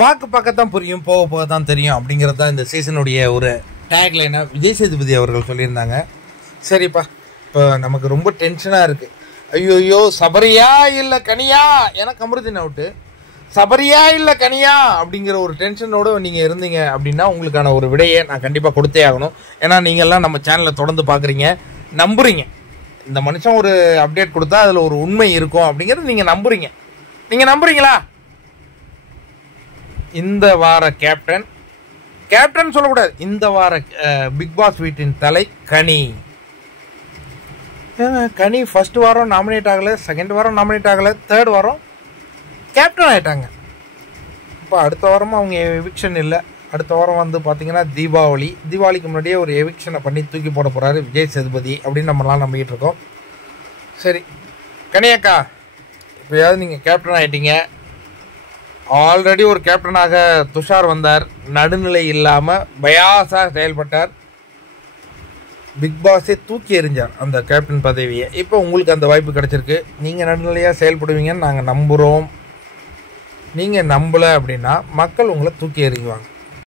பார்க்கத்தான் புரியும், போக போக தான் தெரியும் அப்படிங்கிறது தான் இந்த சீசனுடைய ஒரு டேக்லைனாக விஜய் சேதுபதி அவர்கள் சொல்லியிருந்தாங்க. சரிப்பா, இப்போ நமக்கு ரொம்ப டென்ஷனாக இருக்குது. ஐயோ சபரியா இல்லை கனியா, எனக்கு அமிர்தின் அவுட்டு, சபரியா இல்லை கனியா அப்படிங்கிற ஒரு டென்ஷனோடு நீங்கள் இருந்தீங்க அப்படின்னா உங்களுக்கான ஒரு விடையை நான் கண்டிப்பாக கொடுத்தே ஆகணும். ஏன்னா நீங்கள்லாம் நம்ம சேனலை தொடர்ந்து பார்க்குறீங்க, நம்புறீங்க. இந்த மனுஷன் ஒரு அப்டேட் கொடுத்தா அதில் ஒரு உண்மை இருக்கும் அப்படிங்கிறது நீங்கள் நம்புறீங்க. நீங்கள் நம்புறீங்களா? இந்த வார கேப்டன் சொல்லக்கூடாது, இந்த வார பிக் பாஸ் வீட்டின் தலை கனி. கனி ஃபர்ஸ்ட் வாரம் நாமினேட் ஆகலை, செகண்ட் வாரம் நாமினேட் ஆகலை, தேர்ட் வாரம் கேப்டன் ஆகிட்டாங்க. இப்போ அடுத்த வாரமும் அவங்க எவிக்ஷன் இல்லை. அடுத்த வாரம் வந்து பார்த்திங்கன்னா தீபாவளிக்கு முன்னாடியே ஒரு எவிக்ஷனை பண்ணி தூக்கி போட போகிறாரு விஜய் சேதுபதி அப்படின்னு நம்மளாம் நம்பிக்கிட்டு இருக்கோம். சரி கனியக்கா, இப்போயாவது நீங்கள் கேப்டன் ஆகிட்டீங்க. ஆல்ரெடி ஒரு கேப்டனாக துஷார் வந்தார், நடுநிலை இல்லாமல் பயாஸாக செயல்பட்டார், பிக் பாஸே தூக்கி எறிஞ்சார் அந்த கேப்டன் பதவியை. இப்போ உங்களுக்கு அந்த வாய்ப்பு கிடச்சிருக்கு, நீங்கள் நடுநிலையாக செயல்படுவீங்கன்னு நாங்கள் நம்புகிறோம். நீங்கள் நம்பலை அப்படின்னா மக்கள் உங்களை தூக்கி எறிஞ்சுவாங்க.